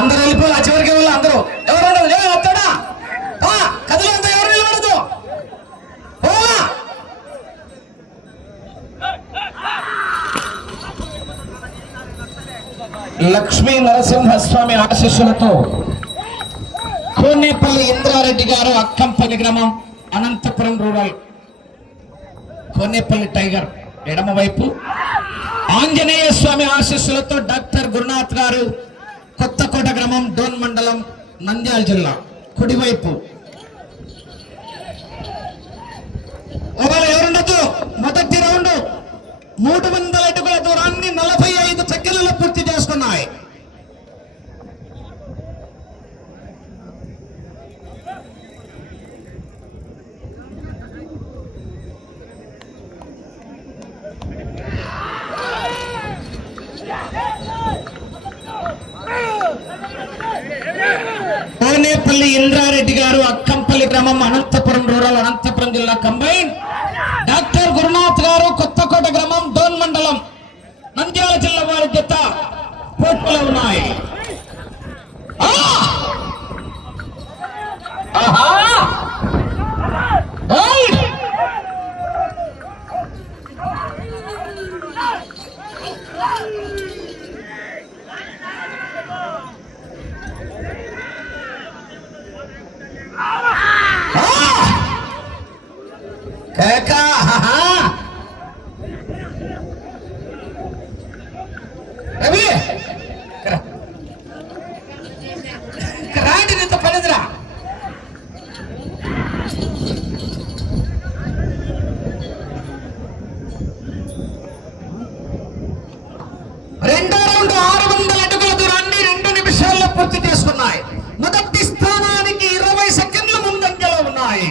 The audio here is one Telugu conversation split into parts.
అందరూ వెళ్ళిపోయి ఆ చివరికి వెళ్ళి అందరూ ఎవరు ఉండదు వస్తాడా కథలు అంతా ఎవరు నిలబడదు లక్ష్మీ నరసింహస్వామి ఆశీస్సులతో కోనేపల్లి ఇంద్రారెడ్డి గారు అక్కంపల్లి గ్రామం అనంతపురం రూరల్ కోనేపల్లి టైగర్ ఎడమవైపు ఆంజనేయ స్వామి ఆశీస్సులతో డాక్టర్ గురునాథ్ గారు కొత్తకోట గ్రామం డోన్ మండలం నంద్యాల జిల్లా కుడివైపు ఎవరుండదు మొదటి రౌండ్ 300 అడుగుల దూరాన్ని 45 సెకండ్లలో పూర్తి చేసుకున్నాయి. కోనేపల్లి ఇంద్రారెడ్డి గారు అక్కంపల్లి గ్రామం అనంతపురం రూరల్ అనంతపురం జిల్లా కంబైన్ డాక్టర్ గురునాథ్ గారు కొత్తకోట గ్రామం డోన్ మండలం నంద్యాల జిల్లా వారి జత పోటీలో ఉన్నాయి. రాజునితో పనిదిరా రెండో రౌండ్ 600 అడుగుల దూరాన్ని 2 నిమిషాల్లో పూర్తి చేసుకున్నాయి. మొదటి స్థానానికి 20 సెకండ్ల ముందంజలో ఉన్నాయి.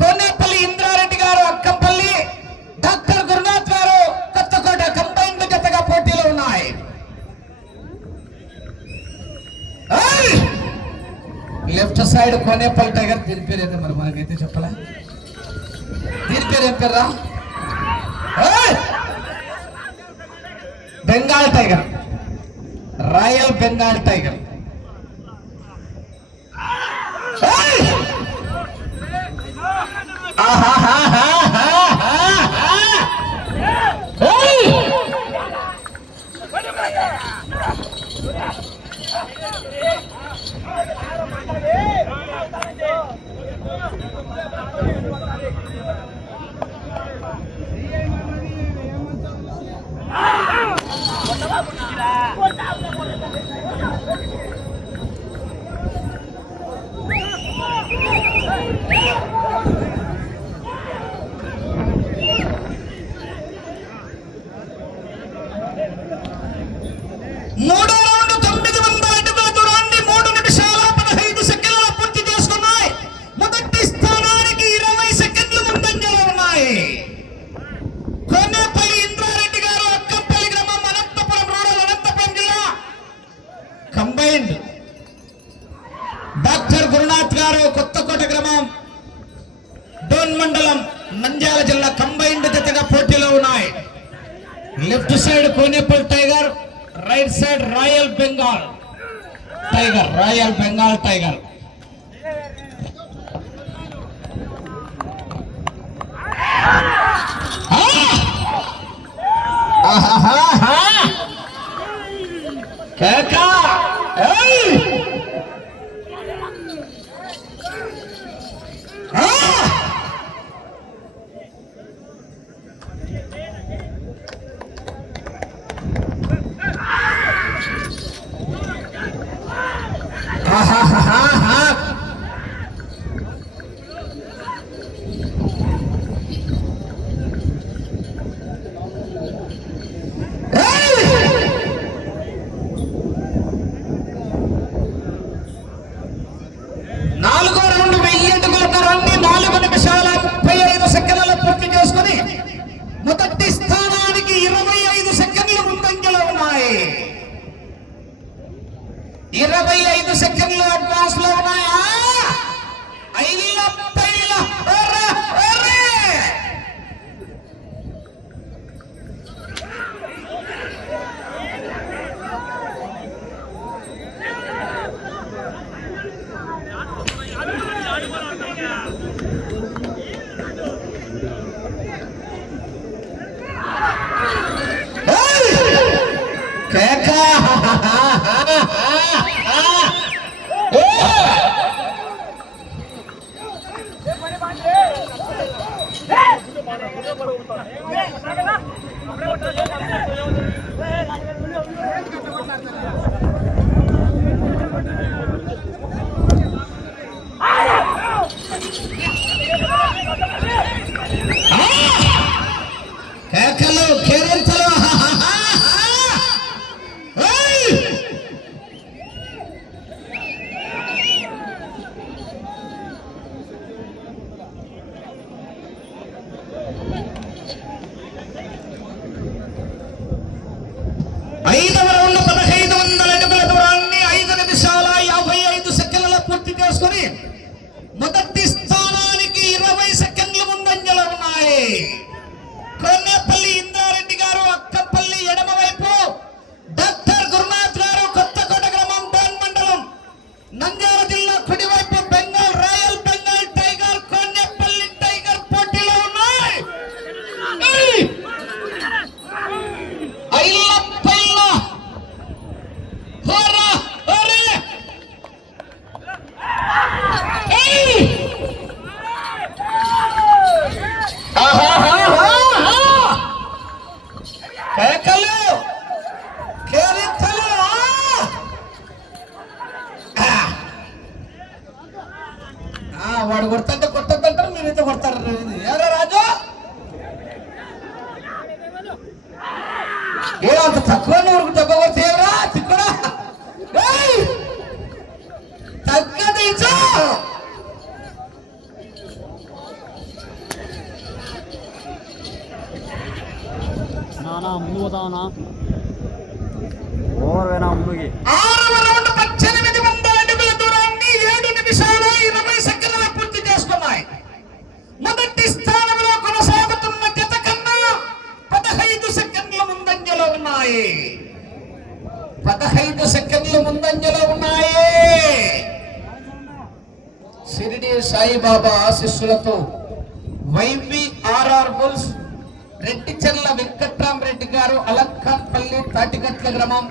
కోనేపల్లి ఇంద్రారెడ్డి గారు అక్కంపల్లి డాక్టర్ గురునాథ్ గారు కొత్తకోట కంబైన్డ్ జతగా పోటీలో ఉన్నాయి. లెఫ్ట్ సైడ్ కోనేపల్లి టైగర్ దీని పేరు అయితే మరి మనకైతే చెప్పలే. దీని పేరు ఏం పేర్రా? Bengal tiger, royal Bengal tiger. మూడో రౌండ్ 900 అడుగుల దూరాన్ని 3 నిమిషాల 15 సెకండ్లలో పూర్తి చేసుకున్నాయి. మొదటి స్థానానికి 20 సెకండ్లు ముందంజలో ఉన్నాయి. కోనేపల్లి ఇంద్రారెడ్డి గారు అక్కంపల్లి గ్రామం అనంతపురం రూరల్ అనంతపురం జిల్లా కంబైన్డ్ డాక్టర్ గురునాథ్ గారు కొత్తకోట గ్రామం డోన్ మండలం నంద్యాల జిల్లా కంబైన్డ్ జతగా పోటీలో ఉన్నాయి. Left side Konepalli tiger, right side royal Bengal tiger, royal Bengal tiger. నాలుగో రౌండ్ 1000 అడుగుల దూరాన్ని 4 నిమిషాల 35 సెకండ్లలో పూర్తి చేసుకుని మొదటి స్థానానికి 25 సెకండ్ల ముందంజలో ఉన్నాయి. 25 సెకండ్లు అడ్వాన్స్ లో ఉన్నాయా? కేకలు కేరింతలు 5వ రౌండ్ 1500 అడుగుల దూరాన్ని 5 నిమిషాల 55 సెకండ్లలో పూర్తి చేసుకుని మొదటి స్థానానికి 20 సెకండ్ల ముందంజలో ఉన్నాయి. కొన్నేపల్లి ఇంద్రారెడ్డి గారు అక్కపల్లి ఎడమవైపు, డాక్టర్ గురునాథ్ గారు కొత్తకోట గ్రామం డోన్ మండలం నంద్యాల జిల్లా కుడివైపు Bengal royal Bengal tiger Konnepalli tiger పోటీలో ఉన్నాయి. వాడు కొడతంటే కొట్టద్దంటారు, మీరైతే కొడతారు. ఎవరో రాజు అంత తక్కువ నువ్వు దెబ్బ కొట్టేవరా తిక్కడా తగ్గది ముందు పోతావునా ఓవర్ వేనా ముందుకి. 6వ రౌండ్ 1800 అడుగుల దూరాన్ని 7 నిమిషాల 20 సెకండ్ల పూర్తి చేసుకున్నాయి. మొదటి స్థానంలో కొనసాగుతున్న జత కన్నా 15 సెకండ్ల ముందంజలో ఉన్నాయి. 15 సెకండ్ల ముందంజలో ఉన్నాయి. షిరిడి సాయిబాబా ఆశీస్సులతో వైవిఆర్ఆర్ బుల్స్ రెడ్డిచెర్ల వెంకట్రామరెడ్డి గారు అలంకాన్పల్లి తాటిగట్ల గ్రామం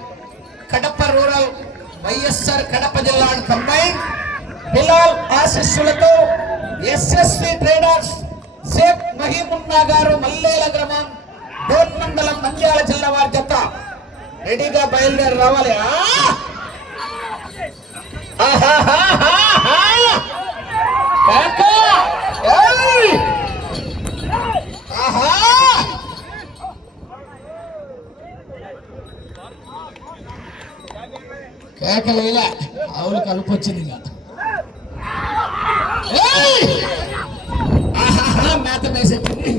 కడప రూరల్ వైఎస్ఆర్ కడప జిల్లా కంబైన్ బిలాల్ ఆశీస్సులతో ఎస్ఎస్వి ట్రేడర్స్ షేక్ మహీమున్నా గారు మల్లేల గ్రామం డోన్ మండలం నంద్యాల జిల్లా వారి జత రెడీగా బయలుదేరి రావాలి. కేకలేలా ఆవులు కలుపు వచ్చింది. మేత మేసేసింది.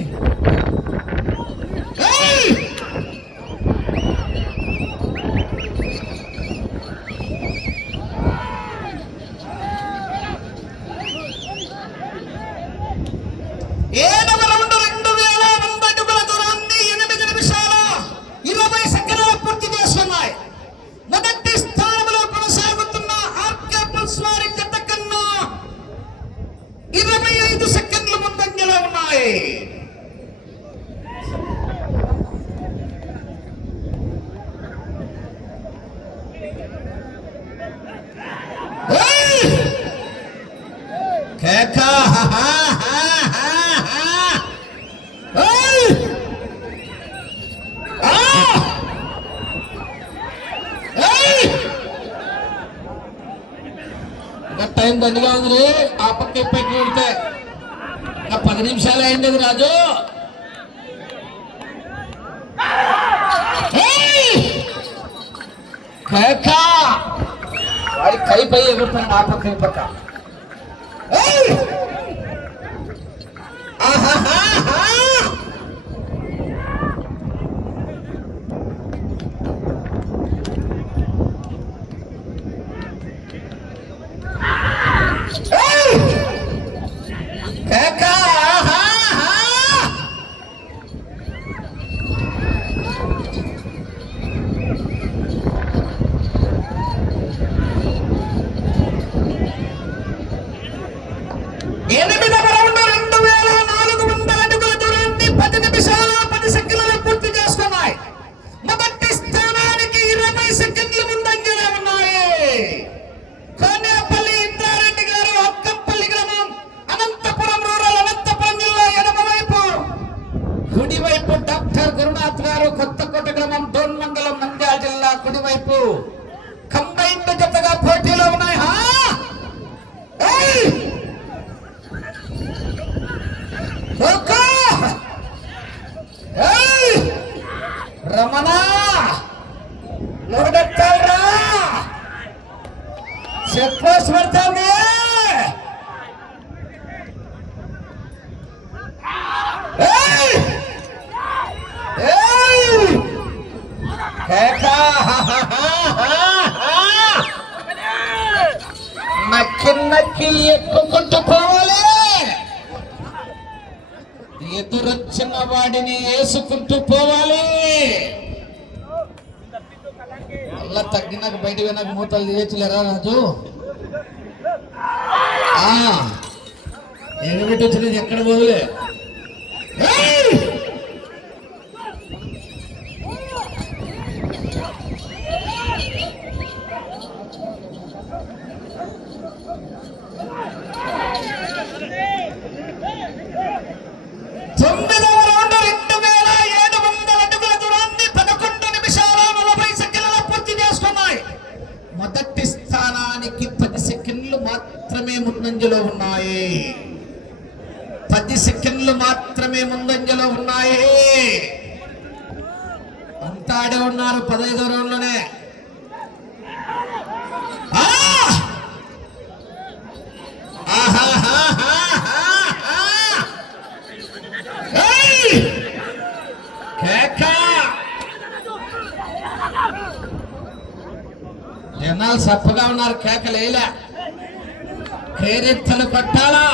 ఏడవ రౌండ్ 2100 అడుగుల దూరాన్ని 8 నిమిషాల 20 సెకండ్ల పూర్తి చేస్తున్నాయి. మొదటి స్థానంలో కొనసాగుతున్న ఆర్కే పుల్స్ వారి జత కన్నా 25 సెకండ్ల ముందంజలో ఉన్నాయి. కేకా టైం దండిగా ఉంది. ఆ పక్క ఇప్పటికి వెళ్తే 10 నిమిషాలు అయింది రాజు. వాడి కైపై ఎగురుతున్నాడు ఆ పక్క ఈ పక్క. ఎడమవైపు డాక్టర్ గురునాథ్ గారు, కొత్తకోట గ్రామం, డోన్ మండలం, నంద్యాల జిల్లా. కుడివైపు కంబైన్డ్ జతగా పోటీలో ఉన్నాయి. రమణ లోడెత్తారా చెప్పోస్ పడతాంది. నక్కి నక్కి ఎక్కుకుంటూ పోవాలి. ఎదురొచ్చిన వాడిని వేసుకుంటూ పోవాలి. అలా తగ్గినాక బయట నాకు మూతలు తీయచ్చులేరా రాజు. ఎనిమిటి వచ్చినది ఎక్కడ పోదులే. ముందంజలో ఉన్నాయి. 10 సెకండ్లు మాత్రమే ముందంజలో ఉన్నాయి. అంతా ఆడే ఉన్నారు 15వ రౌండ్లోనే. జనాలు సప్పగా ఉన్నారు, కేకలేలా. కేరెత్తలు కొట్టాలా.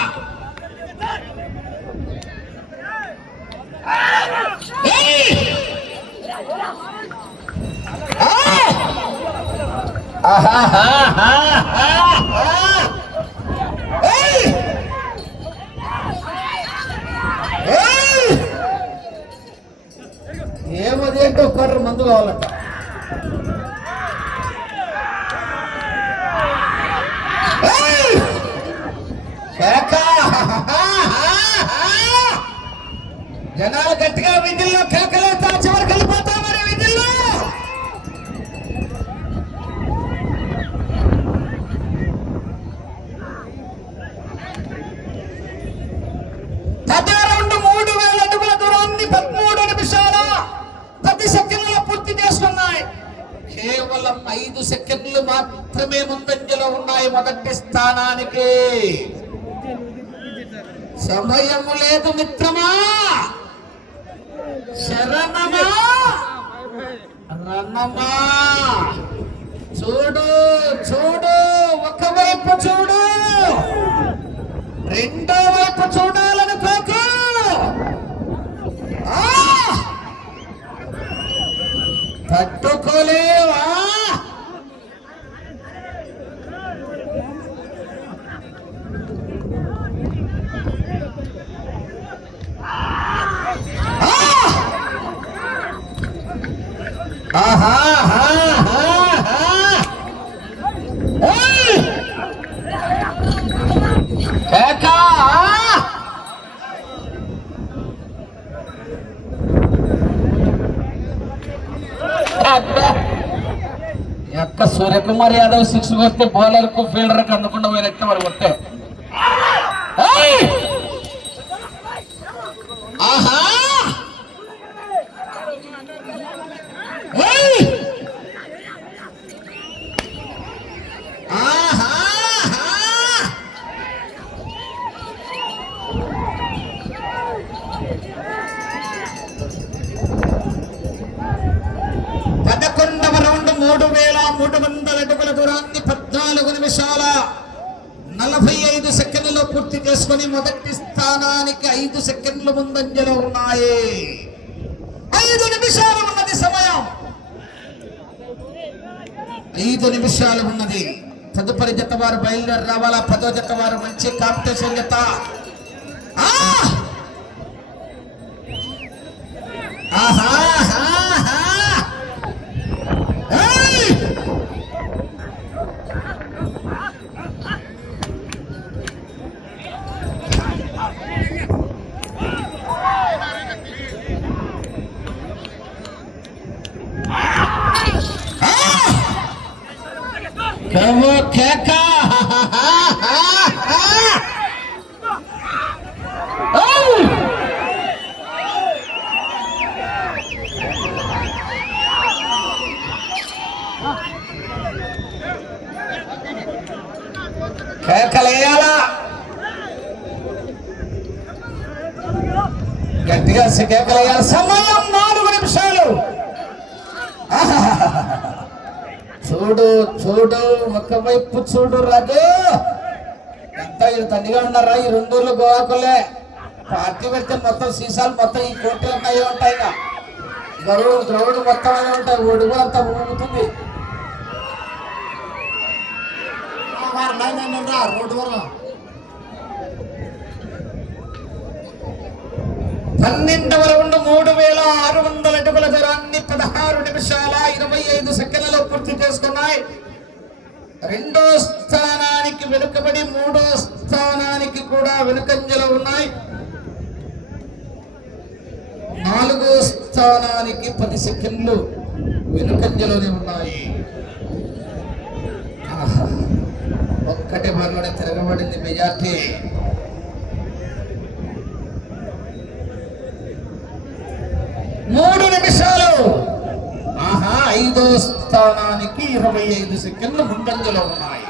ఏమదేంటో ఒక్కరు మందు కావాలంట. జనాలు గట్టిగా విధుల్లో కేకలేస్తా చివరికి వెళ్ళిపోతా. మరి విధుల్లో రౌండ్ 3000 అడుగుల దూరాన్ని 13 నిమిషాల 10 సెకండ్లలో పూర్తి చేసుకున్నాయి. కేవలం 5 సెకండ్లు మాత్రమే ముందంజలో ఉన్నాయి మొదటి స్థానానికి. సమయము లేదు మిత్రమా, శరణమా, రన్నమా. చూడు చూడు, ఒకవైపు చూడు, రెండో వైపు చూడాలని పోకు. తట్టుకోలేవా? యొక్క సూర్యకుమార్ యాదవ్ 6 కొడితే బౌలర్ కు ఫీల్డర్ కు అందకుండా పోయినట్టు మరి కొట్టే. రౌండ్ 3300 అడుగుల దూరాన్ని 14 నిమిషాల 45 సెకండ్లలో పూర్తి చేసుకుని మొదటి స్థానానికి 5 సెకండ్లు ముందంజలో ఉన్నాయి. 5 నిమిషాలు ఉన్నది సమయం, 5 నిమిషాలు ఉన్నది. తదుపరి జత వారు బయలుదేరి రావాలా. 10వ జత వారు మంచి కాంపిటీషన్ జత. కేక కేకలేయాలా గట్టిగా కేకలేయాలి. సమయం 4 నిమిషాలు. చూడు చూడు ఒకవైపు చూడు రాజు. ఎంత తండ్రిగా ఉన్నారా ఈ 2 ఊర్లు గోవాకులే. పార్టీ పెడితే మొత్తం సీసాలు మొత్తం ఈ కోట్లు అయ్యే ఉంటాయి. గ్రౌండ్ మొత్తం అయ్యే ఉంటాయి. ఒడుగు అంతా ఊగుతుంది. రోడ్డు వల్ల 12వ రౌండ్ 3600 అడుగుల దూరాన్ని 16 నిమిషాల 25 సెకండ్లలో పూర్తి చేసుకున్నాయి. 2వ స్థానానికి వెనుకబడి 3వ స్థానానికి కూడా వెనుకంజలో ఉన్నాయి. 4వ స్థానానికి 10 సెకండ్లు వెనుకంజలోనే ఉన్నాయి. ఒక్కటే బార్లోనే తిరగబడింది మెజార్టీ. మూడు నిమిషాలు. 5వ స్థానానికి 25 సెకండ్లు ముందంజలో ఉన్నాయి.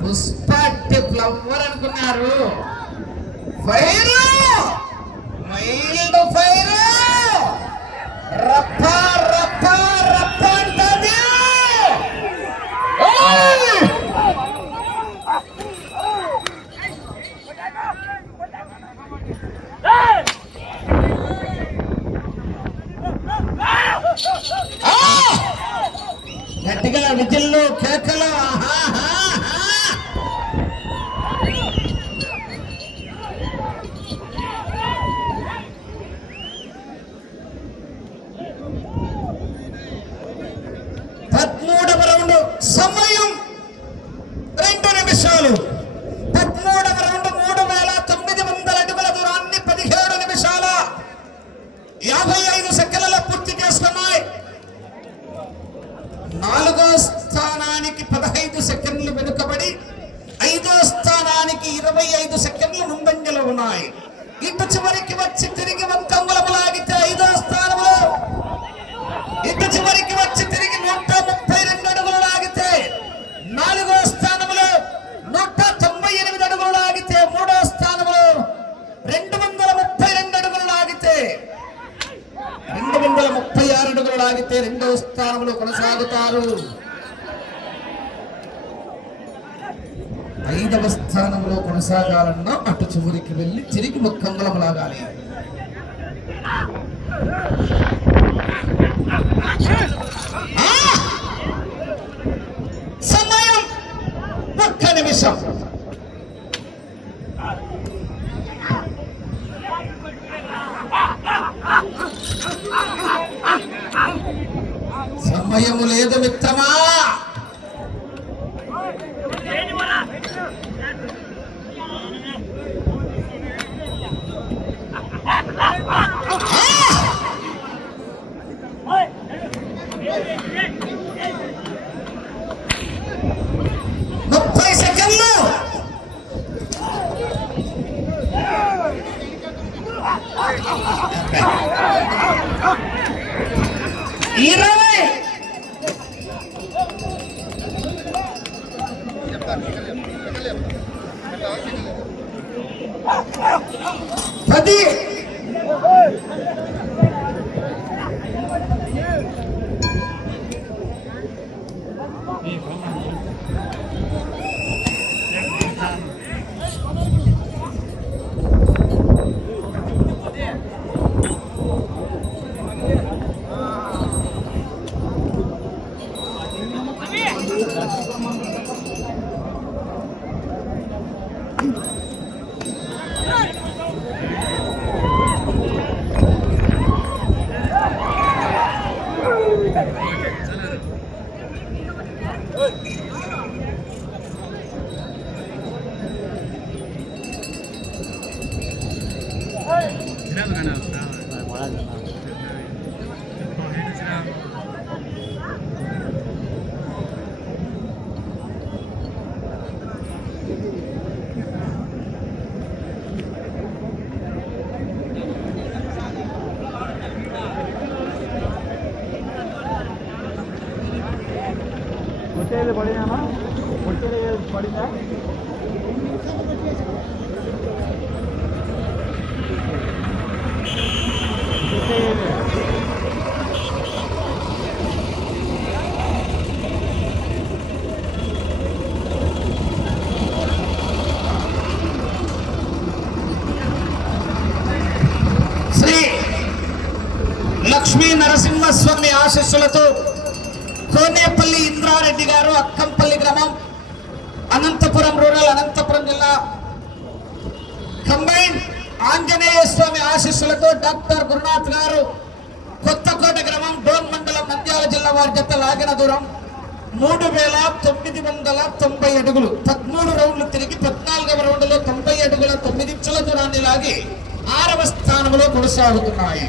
పుష్ప ఫ్లవర్ అనుకున్నారు. ఫైర్ మైల్డ్ ఫైర్ రప్ప రప్ప రప్ప అంటది. గట్టిగా విజిల్లు కేకలు. సమయం 2 నిమిషాలు. 13వ రౌండ్ 3900 అడుగుల దూరాన్ని 17 నిమిషాల 55 సెకండ్లలో పూర్తి చేసుకున్నాయి. 4వ స్థానానికి 15 సెకండ్లు వెనుకబడి 5వ స్థానానికి 25 సెకండ్లు ముందంజలో ఉన్నాయి. ఇటు చివరికి వచ్చి తిరిగి వంకంగులము లాగితే 5వ స్థానంలో, ఇటు చివరికి వచ్చి తిరిగి 132 అడుగులు లాగితే 4వ స్థానంలో, 198 అడుగులు లాగితే 3వ స్థానంలో, 232 అడుగులు లాగితే 236 అడుగులు లాగితే 2వ స్థానంలో కొనసాగుతారు. 5వ స్థానంలో కొనసాగాలన్నా అటు చివరికి వెళ్ళి తిరిగి ముక్కంగులం లాగాలి. సమయం 1 నిమిషం. సమయము లేదు మిత్రమా. శ్రీ లక్ష్మీ నరసింహస్వామి ఆశీస్సులతో కోనేపల్లి ఇంద్రారెడ్డి గారు, అక్కంపల్లి గ్రామం, అనంతపురం రూరల్, అనంతపురం జిల్లా, కంబైన్ ఆంజనేయ స్వామి ఆశీస్సులతో డాక్టర్ గురునాథ్ గారు, కొత్తకోట గ్రామం, డోన్ మండలం, నంద్యాల జిల్లా వారి జత లాగిన దూరం 3990 అడుగులు. 13 రౌండ్లు తిరిగి 14వ రౌండ్లో 90 అడుగుల 9 ఇంచుల దూరాన్ని లాగి 6వ స్థానంలో కొనసాగుతున్నాయి.